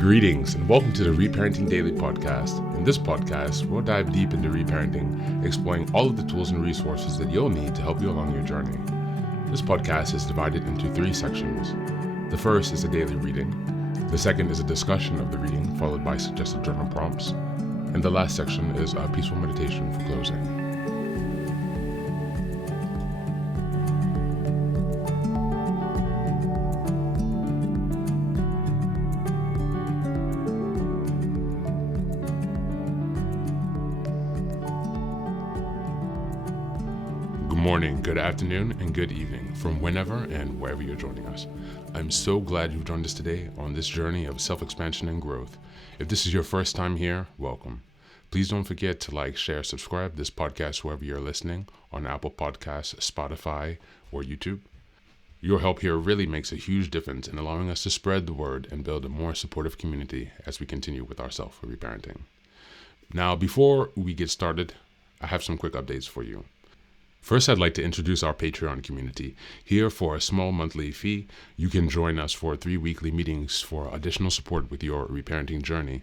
Greetings and welcome to the Reparenting Daily podcast. In this podcast, we'll dive deep into reparenting, exploring all of the tools and resources that you'll need to help you along your journey. This podcast is divided into 3 sections. The first is a daily reading. The second is a discussion of the reading, followed by suggested journal prompts. And the last section is a peaceful meditation for closing. Good morning, good afternoon, and good evening from whenever and wherever you're joining us. I'm so glad you've joined us today on this journey of self-expansion and growth. If this is your first time here, welcome. Please don't forget to like, share, subscribe this podcast wherever you're listening, on Apple Podcasts, Spotify, or YouTube. Your help here really makes a huge difference in allowing us to spread the word and build a more supportive community as we continue with our self-reparenting. Now, before we get started, I have some quick updates for you. First, I'd like to introduce our Patreon community. Here, for a small monthly fee, you can join us for 3 weekly meetings for additional support with your reparenting journey.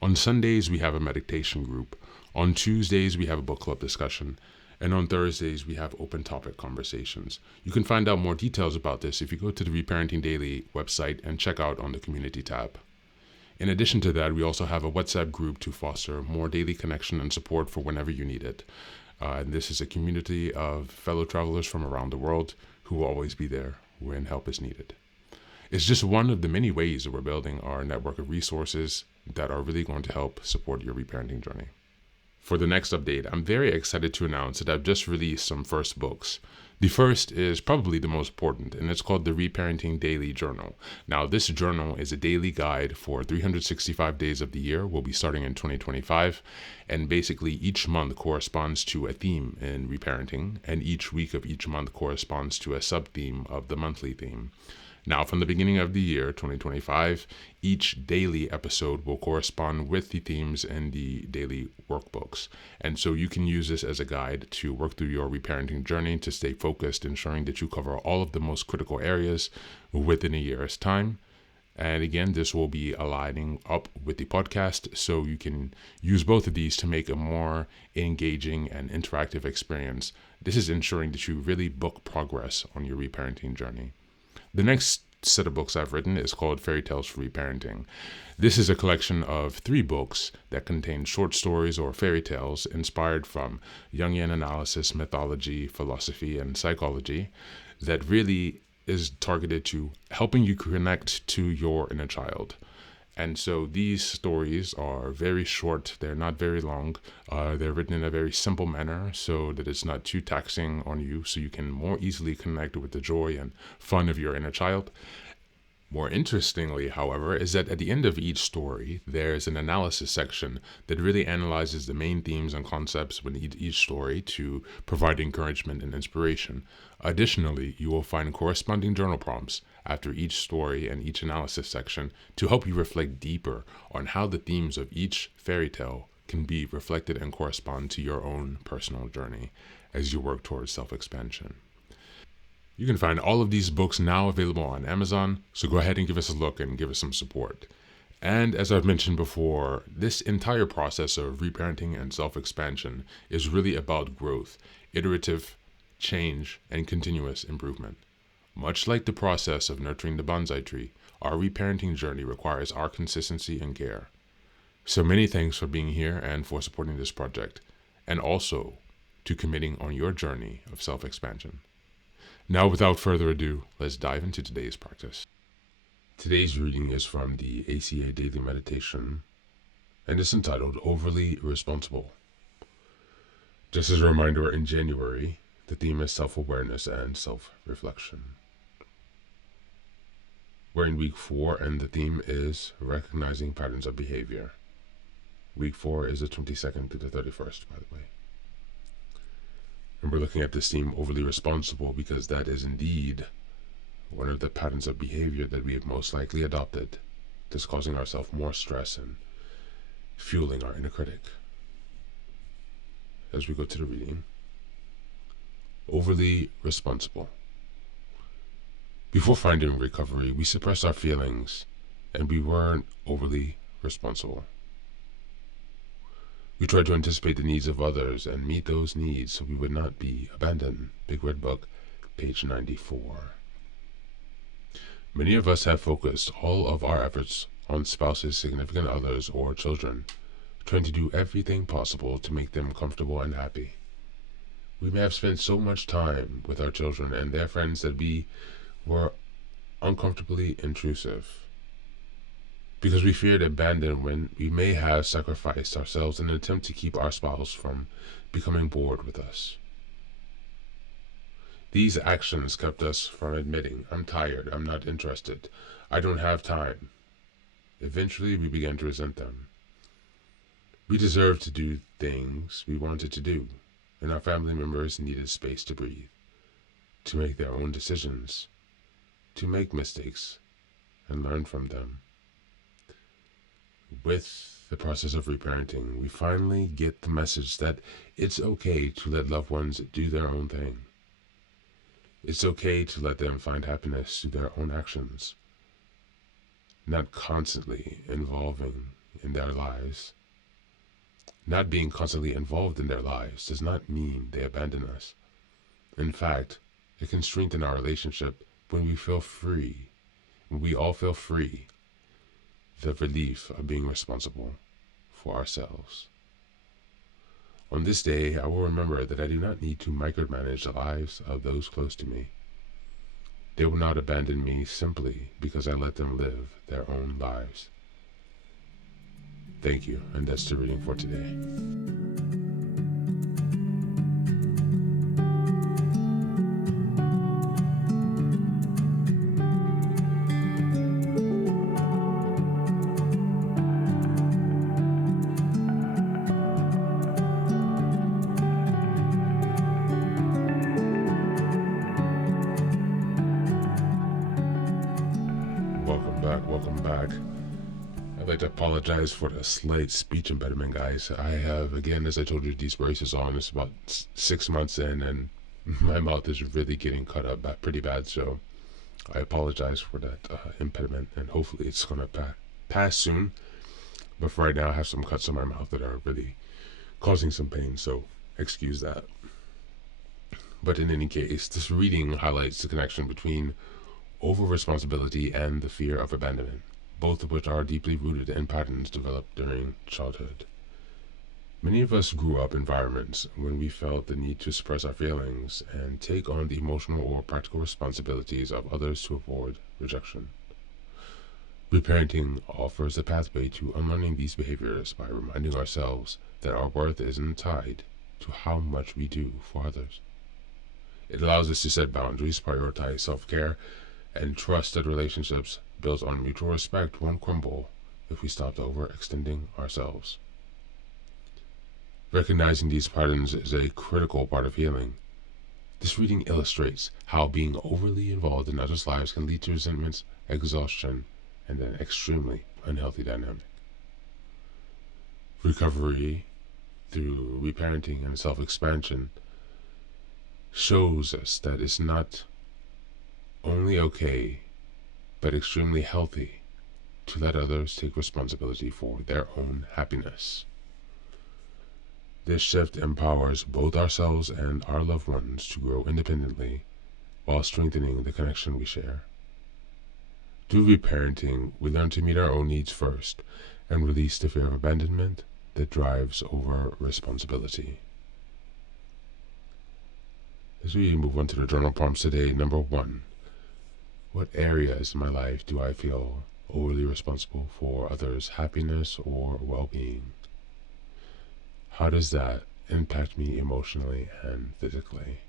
On Sundays, we have a meditation group. On Tuesdays, we have a book club discussion. And on Thursdays, we have open topic conversations. You can find out more details about this if you go to the Reparenting Daily website and check out on the community tab. In addition to that, we also have a WhatsApp group to foster more daily connection and support for whenever you need it. And this is a community of fellow travelers from around the world who will always be there when help is needed. It's just one of the many ways that we're building our network of resources that are really going to help support your reparenting journey. For the next update, I'm very excited to announce that I've just released some first books. The first is probably the most important, and it's called the Reparenting Daily Journal. Now, this journal is a daily guide for 365 days of the year. We'll be starting in 2025, and basically each month corresponds to a theme in reparenting, and each week of each month corresponds to a sub-theme of the monthly theme. Now, from the beginning of the year, 2025, each daily episode will correspond with the themes in the daily workbooks. And so you can use this as a guide to work through your reparenting journey to stay focused, ensuring that you cover all of the most critical areas within a year's time. And again, this will be aligning up with the podcast, so you can use both of these to make a more engaging and interactive experience. This is ensuring that you really book progress on your reparenting journey. The next set of books I've written is called Fairy Tales for Reparenting. This is a collection of 3 books that contain short stories or fairy tales inspired from Jungian analysis, mythology, philosophy, and psychology that really is targeted to helping you connect to your inner child. And so these stories are very short. They're not very long. They're written in a very simple manner so that it's not too taxing on you, so you can more easily connect with the joy and fun of your inner child. More interestingly, however, is that at the end of each story, there's an analysis section that really analyzes the main themes and concepts within each story to provide encouragement and inspiration. Additionally, you will find corresponding journal prompts after each story and each analysis section to help you reflect deeper on how the themes of each fairy tale can be reflected and correspond to your own personal journey as you work towards self-expansion. You can find all of these books now available on Amazon, so go ahead and give us a look and give us some support. And as I've mentioned before, this entire process of reparenting and self-expansion is really about growth, iterative change, and continuous improvement. Much like the process of nurturing the bonsai tree, our reparenting journey requires our consistency and care. So many thanks for being here and for supporting this project, and also to committing on your journey of self-expansion. Now, without further ado, let's dive into today's practice. Today's reading is from the ACA Daily Meditation, and it's entitled Overly Responsible. Just as a reminder, in January, the theme is self-awareness and self-reflection. We're in week 4, and the theme is recognizing patterns of behavior. Week 4 is the 22nd to the 31st, by the way. And we're looking at this theme, overly responsible, because that is indeed one of the patterns of behavior that we have most likely adopted that's causing ourselves more stress and fueling our inner critic. As we go to the reading, overly responsible. Before finding recovery, we suppress our feelings and we weren't overly responsible. We tried to anticipate the needs of others and meet those needs so we would not be abandoned. Big Red Book, page 94. Many of us have focused all of our efforts on spouses, significant others, or children, trying to do everything possible to make them comfortable and happy. We may have spent so much time with our children and their friends that we were uncomfortably intrusive, because we feared abandonment. We may have sacrificed ourselves in an attempt to keep our spouse from becoming bored with us. These actions kept us from admitting, "I'm tired, I'm not interested, I don't have time." Eventually, we began to resent them. We deserved to do things we wanted to do, and our family members needed space to breathe, to make their own decisions, to make mistakes, and learn from them. With the process of reparenting, we finally get the message that it's okay to let loved ones do their own thing. It's okay to let them find happiness through their own actions, not constantly involving in their lives. Not being constantly involved in their lives does not mean they abandon us. In fact, it can strengthen our relationship when we feel free, when we all feel free, the relief of being responsible for ourselves. On this day, I will remember that I do not need to micromanage the lives of those close to me. They will not abandon me simply because I let them live their own lives. Thank you, and that's the reading for today. Welcome back. I'd like to apologize for the slight speech impediment, guys. I have, again, as I told you, these braces on. It's about 6 months in, and my mouth is really getting cut up pretty bad, so I apologize for that impediment, and hopefully it's going to pass soon. But for right now, I have some cuts on my mouth that are really causing some pain, so excuse that. But in any case, this reading highlights the connection between over-responsibility and the fear of abandonment, both of which are deeply rooted in patterns developed during childhood. Many of us grew up in environments when we felt the need to express our feelings and take on the emotional or practical responsibilities of others to avoid rejection. Reparenting offers a pathway to unlearning these behaviors by reminding ourselves that our worth isn't tied to how much we do for others. It allows us to set boundaries, prioritize self-care, and trust that relationships built on mutual respect won't crumble if we stop overextending ourselves. Recognizing these patterns is a critical part of healing. This reading illustrates how being overly involved in others' lives can lead to resentment, exhaustion, and an extremely unhealthy dynamic. Recovery through reparenting and self-expansion shows us that it's not only okay, but extremely healthy to let others take responsibility for their own happiness. This shift empowers both ourselves and our loved ones to grow independently while strengthening the connection we share. Through reparenting, we learn to meet our own needs first and release the fear of abandonment that drives over responsibility. As we move on to the journal prompts today, number 1. What areas in my life do I feel overly responsible for others' happiness or well-being? How does that impact me emotionally and physically?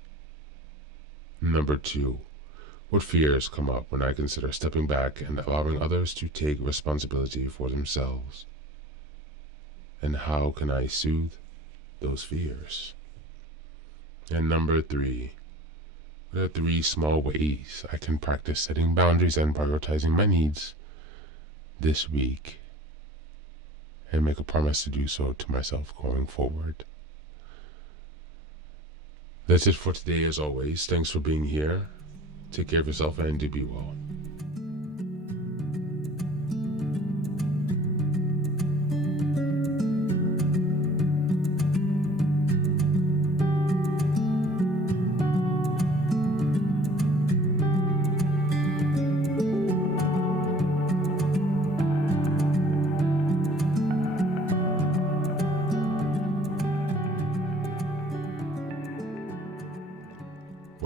Number 2. What fears come up when I consider stepping back and allowing others to take responsibility for themselves? And how can I soothe those fears? And number 3. What are 3 small ways I can practice setting boundaries and prioritizing my needs this week and make a promise to do so to myself going forward? That's it for today, as always. Thanks for being here. Take care of yourself and do be well.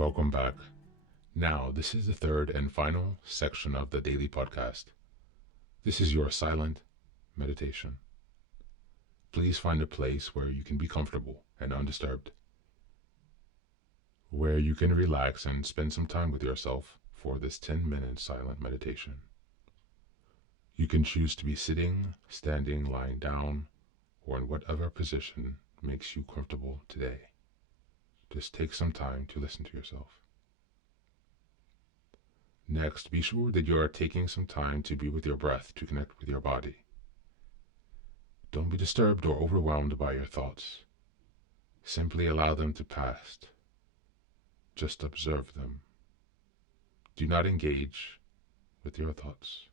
Welcome back. Now, this is the third and final section of the daily podcast. This is your silent meditation. Please find a place where you can be comfortable and undisturbed, where you can relax and spend some time with yourself for this 10-minute silent meditation. You can choose to be sitting, standing, lying down, or in whatever position makes you comfortable today. Just take some time to listen to yourself. Next, be sure that you are taking some time to be with your breath to connect with your body. Don't be disturbed or overwhelmed by your thoughts. Simply allow them to pass. Just observe them. Do not engage with your thoughts.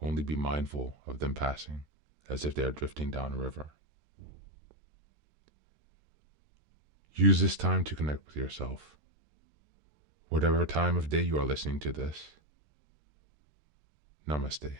Only be mindful of them passing as if they are drifting down a river. Use this time to connect with yourself. Whatever time of day you are listening to this, Namaste.